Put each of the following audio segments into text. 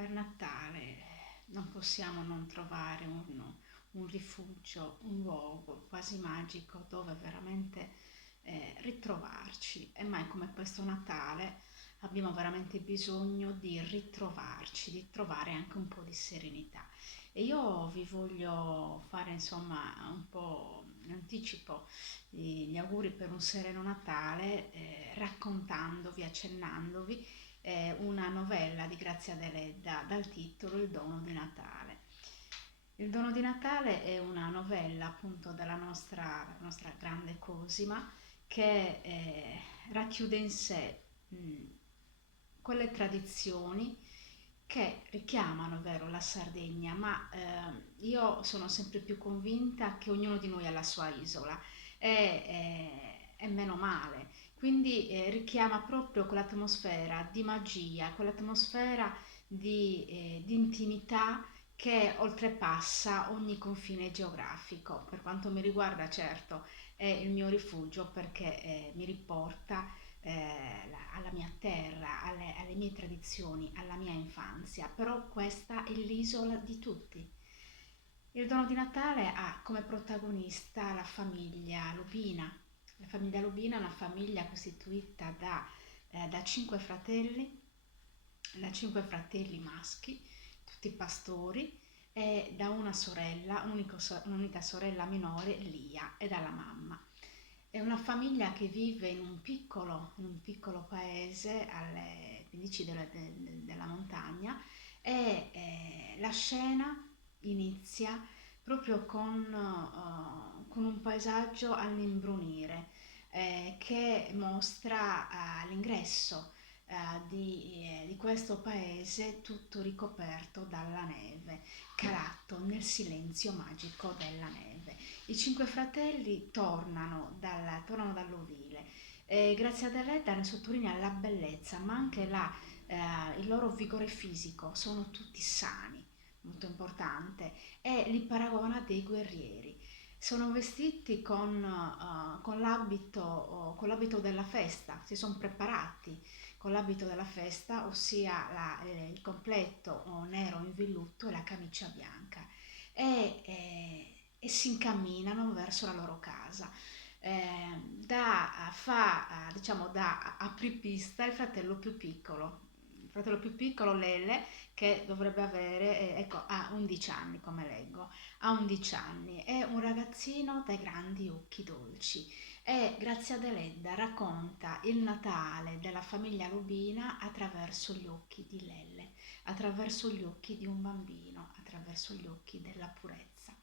Per Natale non possiamo non trovare un rifugio, un luogo quasi magico dove veramente ritrovarci. E mai come questo Natale abbiamo veramente bisogno di ritrovarci, di trovare anche un po' di serenità. E io vi voglio fare insomma un po' in anticipo gli auguri per un sereno Natale, raccontandovi, accennandovi una novella di Grazia Deledda dal titolo Il dono di Natale. Il dono di Natale è una novella appunto della nostra grande Cosima che racchiude in sé quelle tradizioni che richiamano, è vero, la Sardegna, ma io sono sempre più convinta che ognuno di noi ha la sua isola e meno male. Quindi richiama proprio quell'atmosfera di magia, quell'atmosfera di intimità che oltrepassa ogni confine geografico. Per quanto mi riguarda, certo, è il mio rifugio perché mi riporta alla mia terra, alle mie tradizioni, alla mia infanzia, però questa è l'isola di tutti. Il dono di Natale ha come protagonista la famiglia Lubina. La famiglia Lubina è una famiglia costituita da cinque fratelli maschi, tutti pastori, e da una sorella, un'unica sorella minore, Lia, e dalla mamma. È una famiglia che vive in un piccolo paese alle pendici della montagna e la scena inizia proprio con un paesaggio all'imbrunire che mostra l'ingresso di questo paese tutto ricoperto dalla neve, calato nel silenzio magico della neve. I cinque fratelli tornano dall'ovile. Grazia Deledda ne sottolinea la bellezza, ma anche il loro vigore fisico, sono tutti sani, molto importante, e li paragona a dei guerrieri. Sono vestiti con l'abito della festa, si sono preparati con l'abito della festa, ossia il completo nero in velluto e la camicia bianca, e si incamminano verso la loro casa. Diciamo, da apripista il fratello più piccolo Lele, che dovrebbe avere, ecco, ha 11 anni come leggo, ha 11 anni, è un ragazzino dai grandi occhi dolci e Grazia Deledda racconta il Natale della famiglia Lubina attraverso gli occhi di Lelle, attraverso gli occhi di un bambino, attraverso gli occhi della purezza.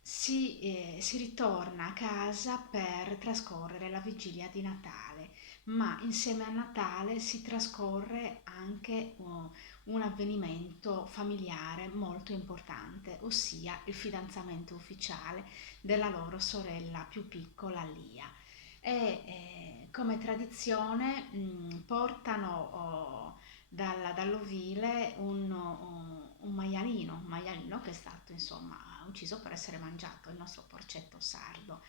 Si ritorna a casa per trascorrere la vigilia di Natale, ma insieme a Natale si trascorre anche un avvenimento familiare molto importante, ossia il fidanzamento ufficiale della loro sorella più piccola Lia. E come tradizione portano dall'ovile un maialino che è stato insomma ucciso per essere mangiato, il nostro porcetto sardo.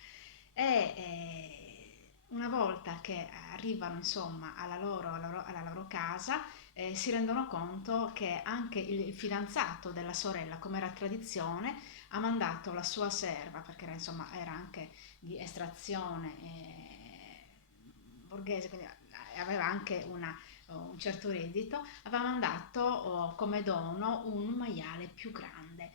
E una volta che arrivano insomma alla loro casa, si rendono conto che anche il fidanzato della sorella, come era tradizione, ha mandato la sua serva, perché era anche di estrazione borghese, quindi aveva anche un certo reddito, aveva mandato come dono un maiale più grande,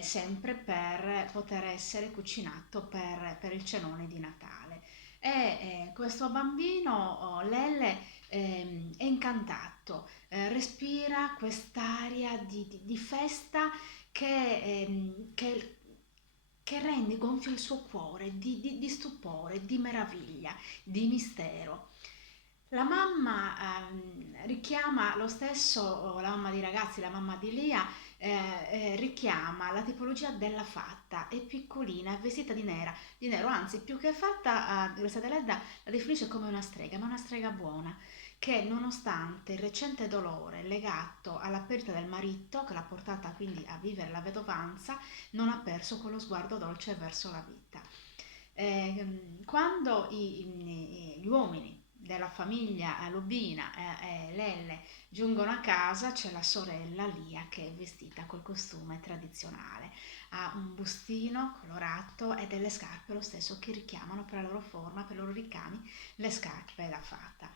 sempre per poter essere cucinato per il cenone di Natale. E questo bambino, Lelle, è incantato, respira quest'aria di festa che rende gonfio il suo cuore di stupore, di meraviglia, di mistero. La mamma richiama lo stesso, la mamma dei ragazzi, la mamma di Lia, richiama la tipologia della fatta, è piccolina, è vestita di nero, anzi più che fatta, Rosa Deledda la definisce come una strega, ma una strega buona, che nonostante il recente dolore legato alla perdita del marito, che l'ha portata quindi a vivere la vedovanza, non ha perso quello sguardo dolce verso la vita. Quando gli uomini della famiglia Lubina e Lelle giungono a casa, c'è la sorella Lia che è vestita col costume tradizionale, ha un bustino colorato e delle scarpe lo stesso che richiamano per la loro forma, per i loro ricami, le scarpe da fata.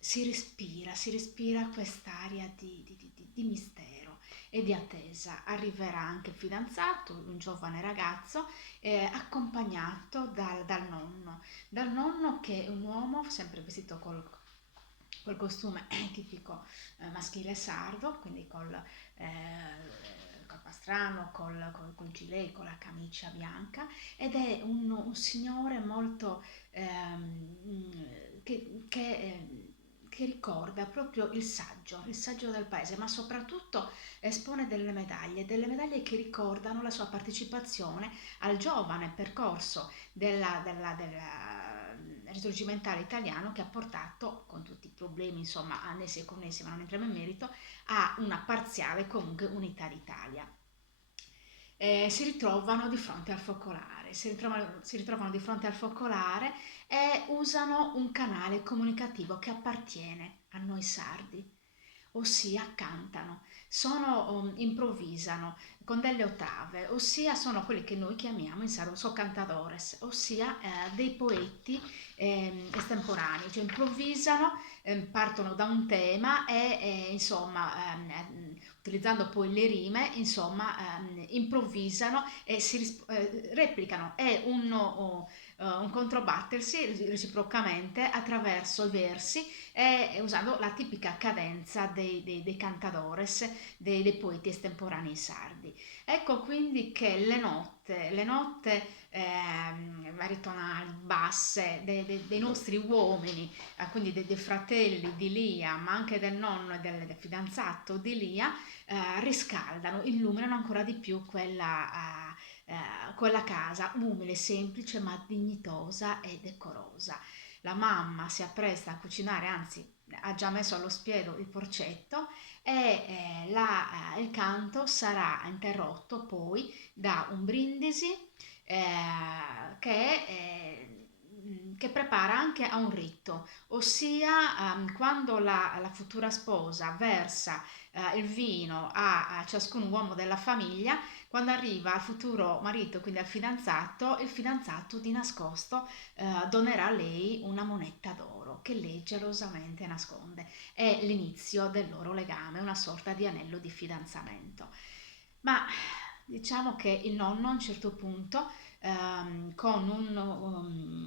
Si respira quest'aria di mistero e di attesa. Arriverà anche il fidanzato, un giovane ragazzo, accompagnato dal nonno che è un uomo sempre vestito col costume tipico maschile sardo, quindi col pastrano, col gilet, con la camicia bianca, ed è un signore molto che ricorda proprio il saggio del paese, ma soprattutto espone delle medaglie che ricordano la sua partecipazione al giovane percorso del risorgimentale italiano che ha portato, con tutti i problemi insomma annessi e connessi, ma non entriamo in merito, a una parziale comunque unità d'Italia. Si ritrovano di fronte al focolare, si ritrovano di fronte al focolare e usano un canale comunicativo che appartiene a noi sardi, ossia cantano, improvvisano con delle ottave, ossia sono quelli che noi chiamiamo in sardo so cantadores, ossia dei poeti estemporanei, cioè improvvisano, partono da un tema e insomma utilizzando poi le rime, insomma improvvisano e replicano, è un controbattersi reciprocamente attraverso i versi e usando la tipica cadenza dei cantadores, dei poeti estemporanei sardi. Ecco quindi che le notte baritonali, basse dei nostri uomini, quindi dei fratelli di Lia, ma anche del nonno e del fidanzato di Lia, riscaldano, illuminano ancora di più quella casa umile, semplice ma dignitosa e decorosa. La mamma si appresta a cucinare, anzi ha già messo allo spiedo il porcetto e il canto sarà interrotto poi da un brindisi che prepara anche a un rito, ossia quando la futura sposa versa il vino a ciascun uomo della famiglia, quando arriva al futuro marito, quindi al fidanzato, il fidanzato di nascosto donerà a lei una moneta d'oro che lei gelosamente nasconde. È l'inizio del loro legame, una sorta di anello di fidanzamento. Ma diciamo che il nonno a un certo punto, con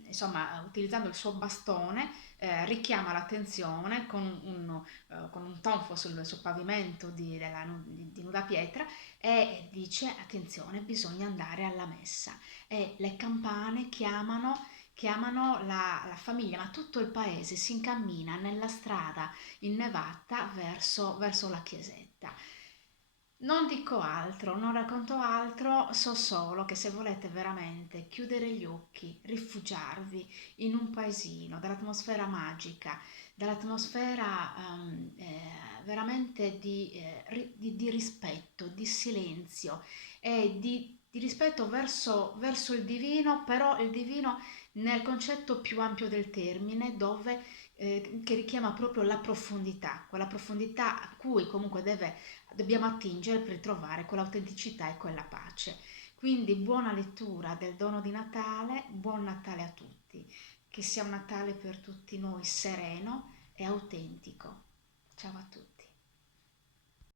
insomma, utilizzando il suo bastone, richiama l'attenzione con un tonfo sul pavimento di nuda pietra e dice: attenzione, bisogna andare alla messa. E le campane chiamano la famiglia, ma tutto il paese si incammina nella strada innevata verso la chiesetta. Non dico altro, non racconto altro, so solo che se volete veramente chiudere gli occhi, rifugiarvi in un paesino, dall'atmosfera magica, dall'atmosfera veramente di rispetto, di silenzio e di rispetto verso il divino, però il divino nel concetto più ampio del termine, dove che richiama proprio la profondità, quella profondità a cui comunque dobbiamo attingere per ritrovare quell'autenticità e quella pace. Quindi buona lettura del dono di Natale, buon Natale a tutti, che sia un Natale per tutti noi sereno e autentico. Ciao a tutti.